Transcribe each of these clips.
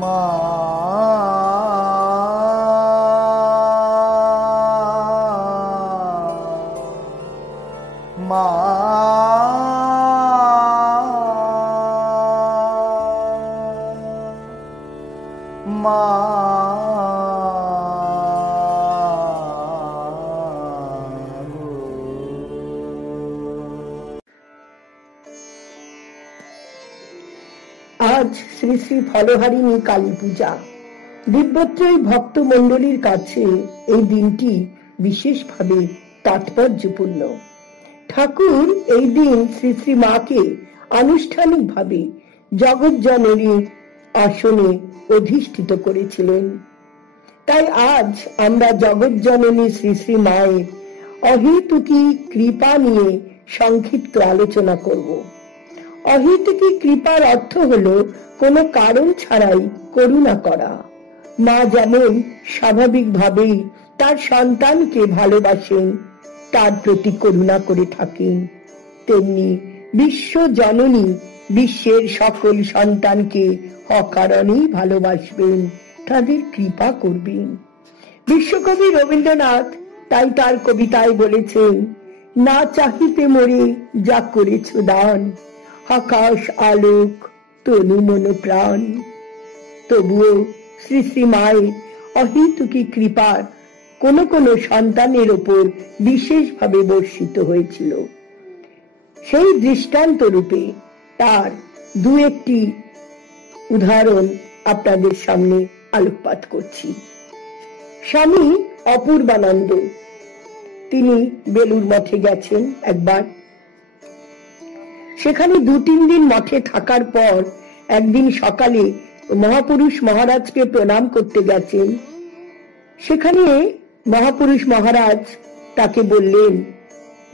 মা মা মা আজ শ্রী শ্রী ফলহারিণী কালী পূজা। দিব্যত্রয়ী ভক্ত মণ্ডলীর কাছে এই দিনটি বিশেষভাবে তাৎপর্যপূর্ণ। ঠাকুর এই দিন শ্রী শ্রী মাকে আনুষ্ঠানিকভাবে জগৎজননীর আসনে অধিষ্ঠিত করেছিলেন। তাই আজ আমরা জগৎজননী শ্রী শ্রী মায়ের অহেতুকী কৃপা নিয়ে সংক্ষিপ্ত আলোচনা করব। অহেতুকী কৃপার অর্থ হলো কোনো কারণ ছাড়াই করুণা করা। মা যেমন স্বাভাবিকভাবেই তার সন্তানকে ভালোবাসেন, তার প্রতি করুণা করে থাকেন, তেমনি বিশ্ব জননী বিশ্বের সকল সন্তানকে অকারণেই ভালোবাসবেন, তাদের কৃপা করবেন। বিশ্বকবি রবীন্দ্রনাথ তাই তার কবিতায় বলেছেন, না চাহিতে মোরে যা করেছ দান, আকাশ আলোক তনু মন প্রাণ। তবুও শ্রী শ্রী মায়ের অহেতুকী কৃপার কোন কোন সন্তানের ওপর বিশেষভাবে বর্ষিত হয়েছিল। সেই দৃষ্টান্ত রূপে তার দু একটি উদাহরণ আপনাদের সামনে আলোকপাত করছি। স্বামী অপূর্বানন্দ, তিনি বেলুড় মঠে গেছেন একবার। সেখানে 2-3 দিন মঠে থাকার পর একদিন সকালে মহাপুরুষ মহারাজকে প্রণাম করতে গেছেন। সেখানে মহাপুরুষ মহারাজ তাকে বললেন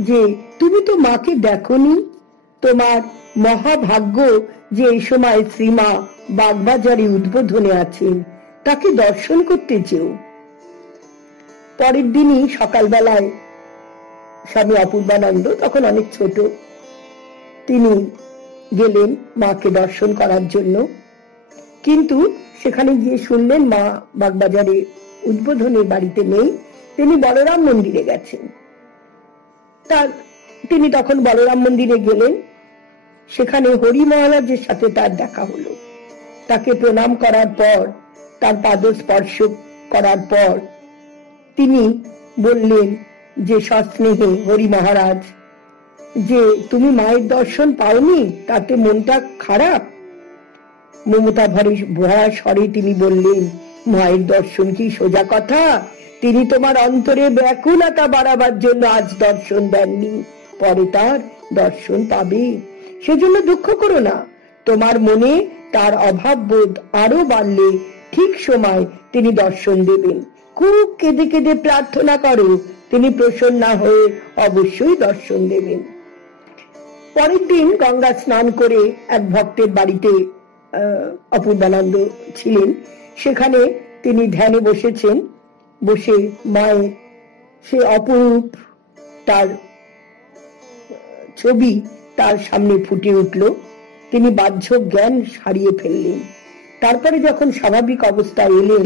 যে তুমি তো মাকে দেখোনি, তোমার মহাভাগ্য যে এই সময় শ্রীমা বাগবাজারে উদ্বোধনে আছেন, তাকে দর্শন করতে চেও। পরের দিনই সকালবেলায় স্বামী অপূর্বানন্দ, তখন অনেক ছোট, তিনি গেলেন মাকে দর্শন করার জন্য। কিন্তু সেখানে গিয়ে শুনলেন মা বাগবাজারে উদ্বোধনের বাড়িতে নেই, তিনি বলরাম মন্দিরে গেছেন। তিনি তখন বলরাম মন্দিরে গেলেন। সেখানে হরি মহারাজের সাথে তার দেখা হলো। তাকে প্রণাম করার পর, তার পাদ স্পর্শ করার পর তিনি বললেন যে সস্নেহে, হরি মহারাজ, যে তুমি মায়ের দর্শন পাওনি, তাতে মনটা খারাপ? মমতা ভরা স্বরে তিনি বললেন, মায়ের দর্শন কি সোজা কথা? তিনি তোমার অন্তরে ব্যাকুলতা বাড়াবার জন্য আজ দর্শন দেননি, পরে তার দর্শন পাবে, সেজন্য দুঃখ করো না। তোমার মনে তার অভাব বোধ আরো বাড়লে ঠিক সময় তিনি দর্শন দেবেন। খুব কেঁদে কেঁদে প্রার্থনা করো, তিনি প্রসন্ন হয়ে অবশ্যই দর্শন দেবেন। পরের দিন গঙ্গা স্নান করে এক ভক্তের বাড়িতে অপূর্বানন্দ ছিলেন। সেখানে তিনি ধ্যানে বসেছেন। বসে মায়ের সে অপরূপ তার ছবি তার সামনে ফুটে উঠল। তিনি বাহ্য জ্ঞান হারিয়ে ফেললেন। তারপরে যখন স্বাভাবিক অবস্থায় এলেন,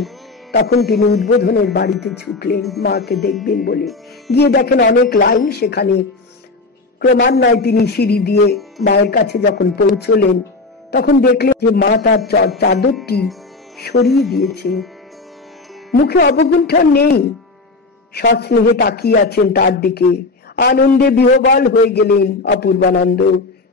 তখন তিনি উদ্বোধনের বাড়িতে ছুটলেন মাকে দেখবেন বলে। গিয়ে দেখেন অনেক লাইন। সেখানে ক্রমান্বয়ে তিনি সিঁড়ি দিয়ে মায়ের কাছে যখন পৌঁছলেন, তখন দেখলেন যে মা তার চাদরটি সরিয়ে দিয়েছে। মুখে অবগুণ্ঠন নেই, সস্নেহে তাকিয়ে আছেন তার দিকে। আনন্দে বিহ্বল হয়ে গেলেন অপূর্বানন্দ।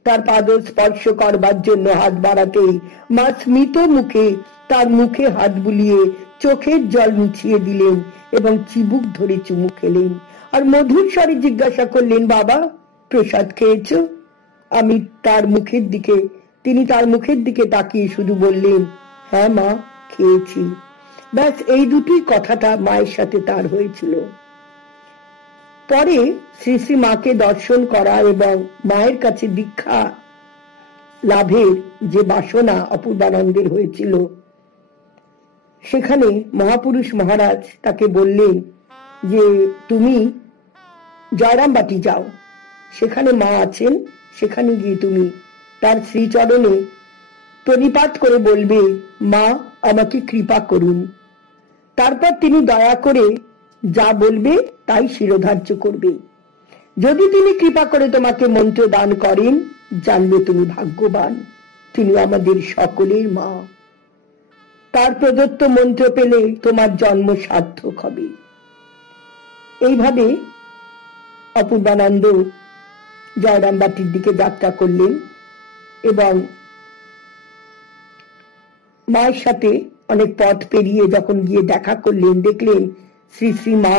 তার পাদ স্পর্শ করবার জন্য হাত বাড়াতেই মা স্মিত মুখে তার মুখে হাত বুলিয়ে চোখের জল মুছিয়ে দিলেন এবং চিবুক ধরে চুমু খেলেন। আর মধুর স্বরে জিজ্ঞাসা করলেন, বাবা প্রসাদ খেয়েছো? তিনি তার মুখের দিকে তাকিয়ে শুধু বললেন, হ্যাঁ মা, খেয়েছি। ব্যাস, এই দুটি কথাটা মায়ের সাথে তার হয়েছিল। পরে শ্রী শ্রী মাকে দর্শন করা এবং মায়ের কাছে দীক্ষা লাভের যে বাসনা অপূর্বানন্দের হয়েছিল, সেখানে মহাপুরুষ মহারাজ তাকে বললেন যে তুমি জয়রামবাটি যাও, সেখানে মা আছেন, সেখানে গিয়ে তুমি তার শ্রীচরণে প্রণিপাত করে বলবে, মা আমাকে কৃপা করুন। তারপর তিনি দয়া করে যা বলবে তাই শিরোধার্য করবে। যদি তিনি কৃপা করে তোমাকে মন্ত্র দান করেন, জানবে তুমি ভাগ্যবান, তিনি আমাদের সকলের মা। তার প্রদত্ত মন্ত্র পেলে তোমার জন্ম সার্থক হবে। এইভাবে অপূর্বানন্দ জয়রামবাটির দিকে যাত্রা করলেন এবং মায়ের সাথে অনেক পথ পেরিয়ে যখন গিয়ে দেখা করলেন, দেখলেন শ্রী শ্রী মা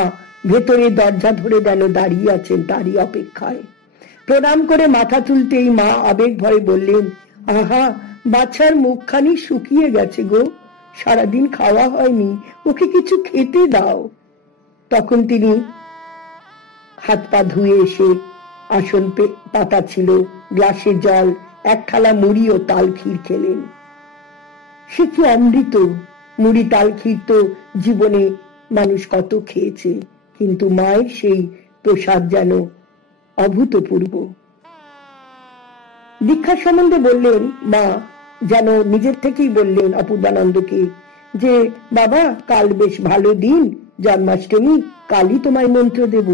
ভেতরে দরজা ধরে যেন দাঁড়িয়ে আছেন তারই অপেক্ষায়। প্রণাম করে মাথা তুলতেই মা আবেগ ভরে বললেন, আহা, বাচ্চার মুখখানি শুকিয়ে গেছে গো, সারাদিন খাওয়া হয়নি, ওকে কিছু খেতে দাও। তখন তিনি হাত পা ধুয়ে এসে আসন পাতা ছিল, গ্লাসে জল, এক থালা মুড়ি ও তাল ক্ষীর খেলেন। সে কি অমৃত! মুড়ি তাল ক্ষীর তো জীবনে মানুষ কত খেয়েছে, কিন্তু মায়ের সেই প্রসাদ যেন অভূতপূর্ব। দীক্ষা সম্বন্ধে বললেন মা, যেন নিজের থেকেই বললেন অপূর্বানন্দকে যে, বাবা কাল বেশ ভালো দিন, জন্মাষ্টমী, কালই তোমায় মন্ত্র দেব,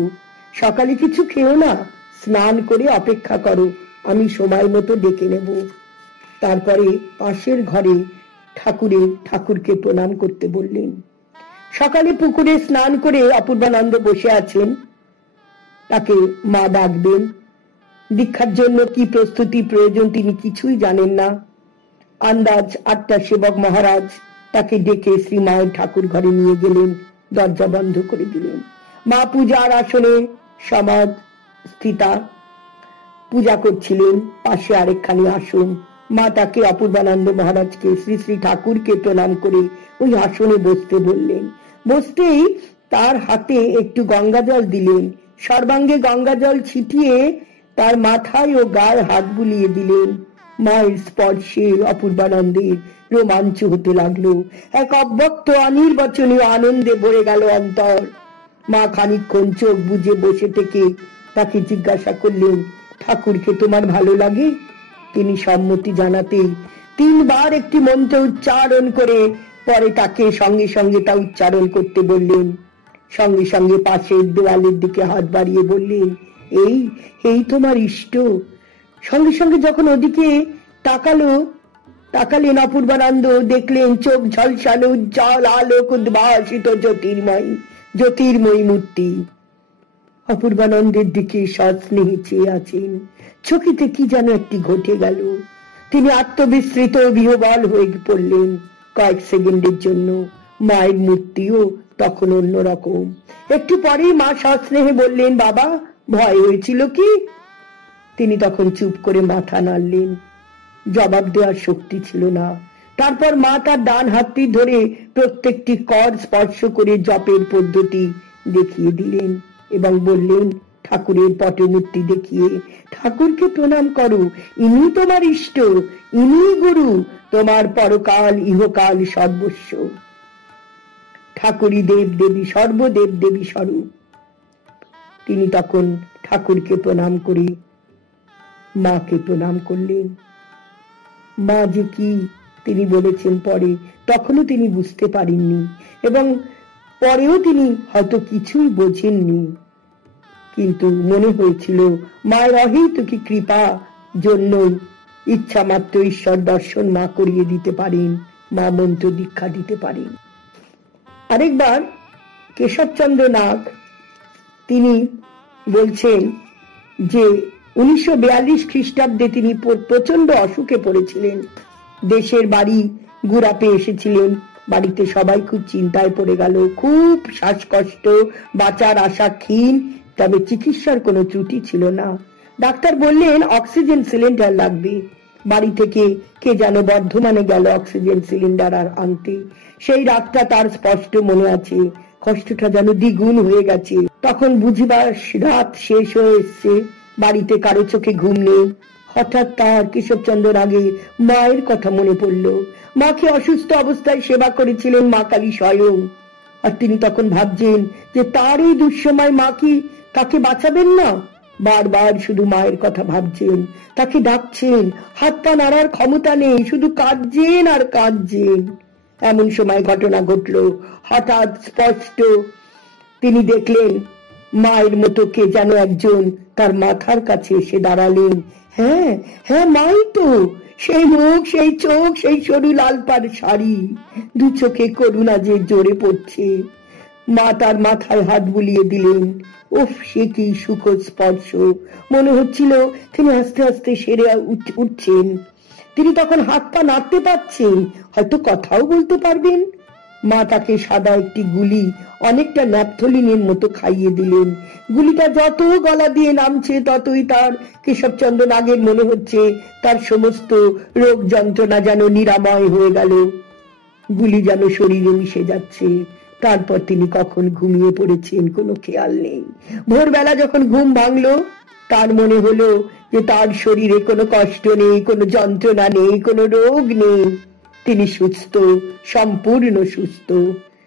সকালে কিছু খেও না, স্নান করে অপেক্ষা করো, আমি সময় মতো ডেকে নেব। তারপরে পাশের ঘরে ঠাকুরকে প্রণাম করতে বললেন। সকালে পুকুরে স্নান করে অপূর্বানন্দ বসে আছেন, তাকে মা ডাকবেন। দীক্ষার জন্য কি প্রস্তুতি প্রয়োজন তিনি কিছুই জানেন না। আন্দাজ 8টা সেবক মহারাজ তাকে ডেকে শ্রী মায়ের ঠাকুর ঘরে নিয়ে গেলেন, দরজা বন্ধ করে দিলেন। মা পূজার আসনে সমাধ স্থিতা পূজা করছিলেন, পাশে আরেকখানি আসন। মা তাকে অপূর্বানন্দ মহারাজকে শ্রী শ্রী ঠাকুরকে প্রণাম করে ওই আসনে বসতে বললেন। বসতেই তার হাতে একটু গঙ্গা জল দিলেন, সর্বাঙ্গে গঙ্গা জল ছিটিয়ে তার মাথায় ও গায়ে হাত বুলিয়ে দিলেন। মায়ের স্পর্শে অপূর্বানন্দের রোমাঞ্চ হতে লাগলো, এক অব্যক্ত অনির্বচনীয় আনন্দে ভরে গেল অন্তর। মা খানিকক্ষণ চোখ বুজে বসে থেকে তাকে জিজ্ঞাসা করলেন, ঠাকুরকে তোমার ভালো লাগে? তিনি সম্মতি জানাতেই 3 বার একটি মন্ত্র উচ্চারণ করে পরে তাকে সঙ্গে সঙ্গে তা উচ্চারণ করতে বললেন। সঙ্গে সঙ্গে পাশের দেওয়ালের দিকে হাত বাড়িয়ে বললেন, এই তোমার ইষ্ট। সঙ্গে সঙ্গে যখন ওদিকে তাকালেন অপূর্বানন্দ, দেখলেন চোখ ঝলসানো উজ্জ্বল আলোক উদ্ভাসিত জ্যোতির্ময়ী মূর্তি। অপূর্বানন্দের দিকে সস্নেহে চেয়ে আছেন, চোখেতে কি যেন একটি ঘটে গেল। তিনি আত্মবিস্মৃত বিহ্বল হয়ে পড়লেন কয়েক সেকেন্ডের জন্য। মায়ের মূর্তিও তখন অন্যরকম। একটু পরেই মা সস্নেহে বললেন, বাবা ভয় হয়েছিল কি? তিনি তখন চুপ করে মাথা নাড়লেন, জবাব দেওয়ার শক্তি ছিল না। তারপর মা তার ডান হাতটি ধরে প্রত্যেকটি কর স্পর্শ করে জপের পদ্ধতি দেখিয়ে দিলেন এবং বললেন, ঠাকুরের পটমূর্তি দেখিয়ে, ঠাকুরকে প্রণাম করো, ইনি তোমার ইষ্ট, ইনি গুরু, তোমার পরকাল ইহকাল সর্বস্ব। ঠাকুরই দেব দেবী, সর্বদেব দেবী স্বরূপ। তিনি তখন ঠাকুরকে প্রণাম করে মাকে প্রণাম করলেন। মা যে কি তিনি বলেছেন পরে, তখনও তিনি বুঝতে পারেননি এবং পরেও তিনি হয়তো কিছুই বোঝেননি, কিন্তু মনে হয়েছিল মায়ের অহেতুকী কৃপা জন্যই ইচ্ছা মাত্র ঈশ্বর দর্শন মা করিয়ে দিতে পারেন, মা মন্ত্র দীক্ষা দিতে পারেন। আরেকবার কেশবচন্দ্র নাগ তিনি বলছেন যে 1942 খ্রিস্টাব্দে তিনি প্রচন্ড অসুখে পড়েছিলেন। দেশের বাড়ি গুড়াপে এসেছিলেন, বাড়িতে সবাই খুব চিন্তায় পড়ে গেল, খুব শ্বাসকষ্ট, বাঁচার আশা ক্ষীণ, তবে চিকিৎসার কোনো ত্রুটি ছিল না। ডাক্তার বললেন অক্সিজেন সিলিন্ডার লাগবে। বাড়ি থেকে কে যেন বর্ধমানে গেল অক্সিজেন সিলিন্ডার আর আনতে। সেই রাতটা তার স্পষ্ট মনে আছে, কষ্টটা যেন দ্বিগুণ হয়ে গেছে। তখন বুঝিবার রাত শেষ হয়ে এসছে, বাড়িতে কারো চোখে ঘুম নেই। হঠাৎ তার কেশবচন্দ্র আগে মায়ের কথা মনে পড়ল। মাকে অসুস্থ অবস্থায় সেবা করেছিলেন মা কালী স্বয়ং, আর তিনি তখন ভাবছেন যে তার এই দুঃসময় মা কি তাকে বাঁচাবেন না। বারবার শুধু মায়ের কথা ভাবছেন, তাকে ডাকছেন, হাত পা নাড়ার ক্ষমতা নেই, শুধু কাঁদছেন আর কাঁদছেন। এমন সময় ঘটনা ঘটল, হঠাৎ স্পষ্ট তিনি দেখলেন মায়ের মতো কে যেন একজন তার মাথার কাছে এসে দাঁড়ালেন। হ্যাঁ হ্যাঁ, মাই তো, সেই মুখ, সেই চোখ, সেই সরু লাল পাড় শাড়ি, দু চোখে করুণা যে জোরে পড়ছে। মা তার মাথায় হাত বুলিয়ে দিলেন। উফ, সে কি সুখদ স্পর্শ! মনে হচ্ছিল তিনি আস্তে আস্তে সেরে উঠছেন। তিনি তখন হাত পা নাড়তে পারছেন, হয়তো কথাও বলতে পারবেন। মা তাকে সাদা একটি গুলি অনেকটা ন্যাপথলিনের মতো খাইয়ে দিলেন। গুলিটা যত গলা দিয়ে নামছে ততই তার কেশবচন্দ্র নাগের মনে হচ্ছে তার সমস্ত রোগ যন্ত্রণা যেন নিরাময় হয়ে গেল, গুলি যেন শরীরে মিশে যাচ্ছে। তারপর তিনি কখন ঘুমিয়ে পড়েছেন কোনো খেয়াল নেই। ভোরবেলা যখন ঘুম ভাঙলো, তার মনে হলো যে তার শরীরে কোনো কষ্ট নেই, কোনো যন্ত্রণা নেই, কোনো রোগ নেই। তিনি সুস্থ, সম্পূর্ণ সুস্থ।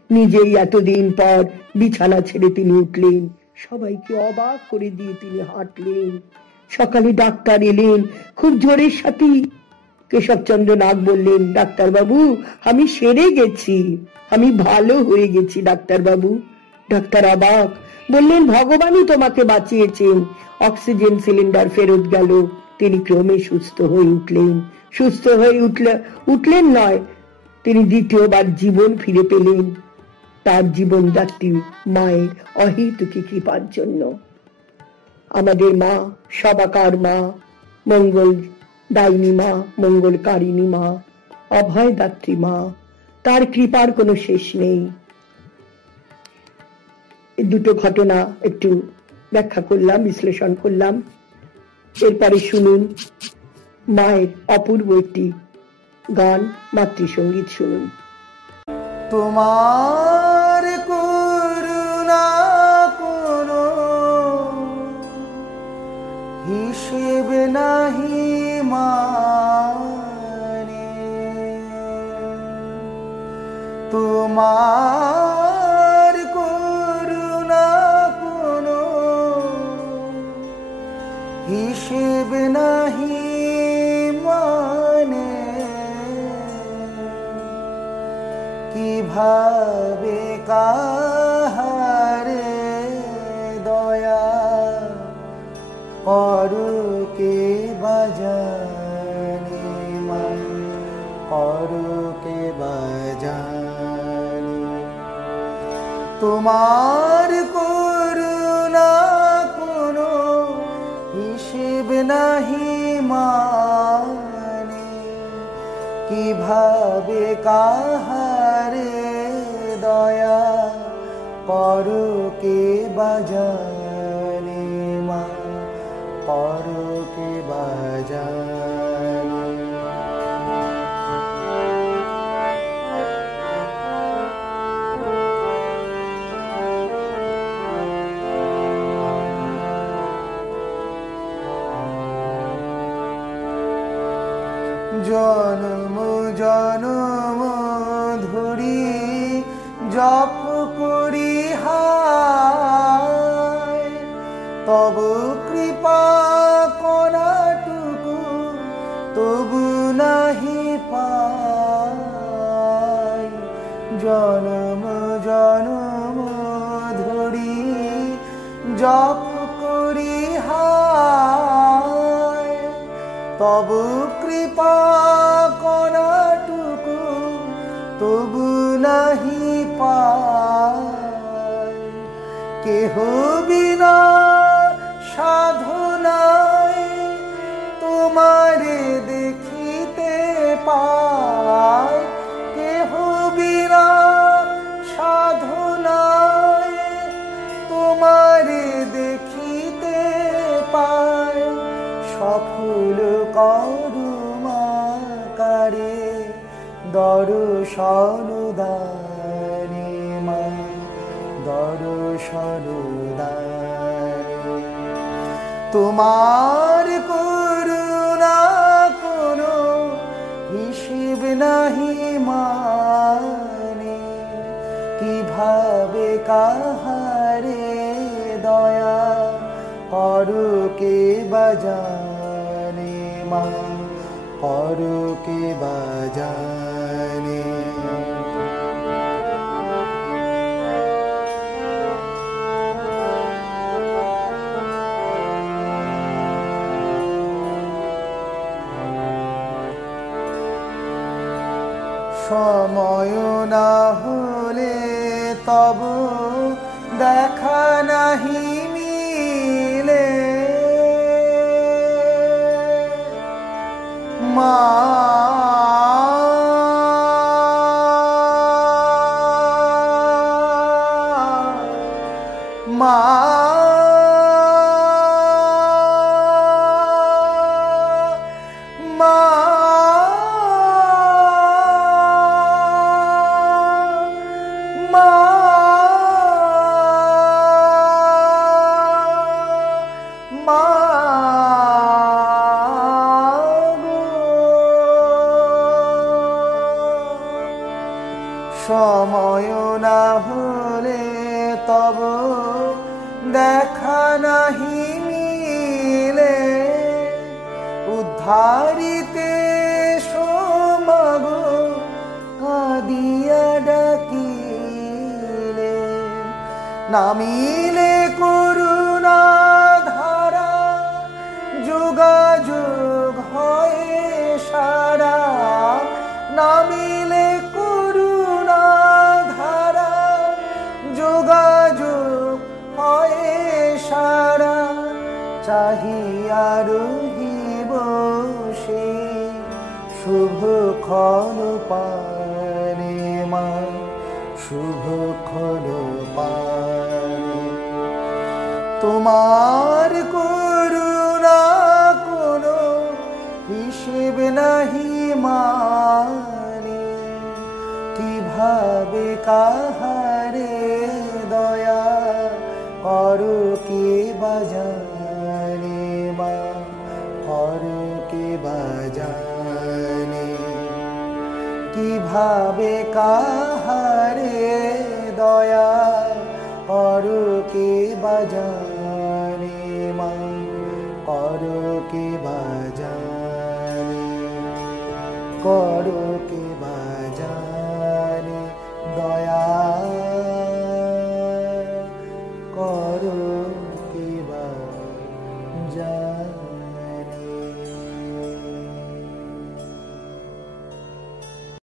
নিজেই এতদিন পর বিছানা ছেড়ে তিনি উঠলেন, সবাইকে অবাক করে দিয়ে তিনি হাঁটলেন। সকালে ডাক্তার এলেন খুব জোরের সাথে। কেশবচন্দ্র নাগ বললেন, ডাক্তার বাবু, আমি সেরে গেছি, আমি ভালো হয়ে গেছি ডাক্তার বাবু। ডাক্তার অবাক, বললেন, ভগবানই তোমাকে বাঁচিয়েছেন। অক্সিজেন সিলিন্ডার ফেরত গেল। তিনি ক্রমে সুস্থ হয়ে উঠলেন। সুস্থ হয়ে উঠলেন নয়, তিনি দ্বিতীয়বার জীবন ফিরে পেলেন, তার জীবনযাত্রী মায়ের অহেতুকী কৃপার জন্য। আমাদের মা সবাকার মা, মঙ্গল দায়িনী মা, মঙ্গলকারিণী মা, অভয় দাত্রী মা, তার কৃপার কোনো শেষ নেই। এই দুটো ঘটনা একটু ব্যাখ্যা করলাম, বিশ্লেষণ করলাম। এরপরে শুনুন মায়ের অপূর্ব একটি গান, মাতৃসঙ্গীত শুনুন। তোমার করুণা কোনো হিসেব নাহি মানে, তোমার করুণা কোনো হিসেব নাহি মানে, কিভাবে কাহারে দয়া পরকে বাজানে, মা পরকে বাজানে। তোমার করুণা কোনো হিসেব নাহি মানে, কিভাবে কাহারে দয়া পরকে বাজানে, মা পরকে বাজানে। জনম জনম ধরি জপ করি হায়, তব কৃপা কণাটুকু তবু নাহি পাই। জনম জনম ধরি জপ করি হায়, তব কৃপা কণাটুকু তবু নাহি পাই। কেহ বিনা সাধনায় তোমারে দেখিতে পায়, কেহ বিনা সাধনায় তোমারে দেখিতে পায়। সফল করুমাকারে দর্শন দানে, মা দর্শন দানে। তোমার করুণা কোনো হিসেব নাহি মানে, কিভাবে কাহারে দয়া করো কে বাজানে মা, করো কে বাজানে। সময় না হলে তব দেখা নাহি মিলে, মা মা মা সময় না হলে তব দেখা নাহি মিলে, উদ্ধারিতে সমাগো আদিয়া ডাকিলে, নামিলে করুণা ধারা যোগাযোগ হয় সারা, নামিলে করুণা ধারা যোগাযোগ হয় সারা, চাহিয়া রহিব সে শুভক্ষণ পানে মা, শুভক্ষণ পানে। তোমার করুণা কোনো হিসেব নাহি মানে, কিভাবে কাহারে দয়া করো কে বাজানে মা, করো কে বাজানে। কিভাবে কাহারে দয়া করো কে বাজানে মা, করো কে বাজানে, করো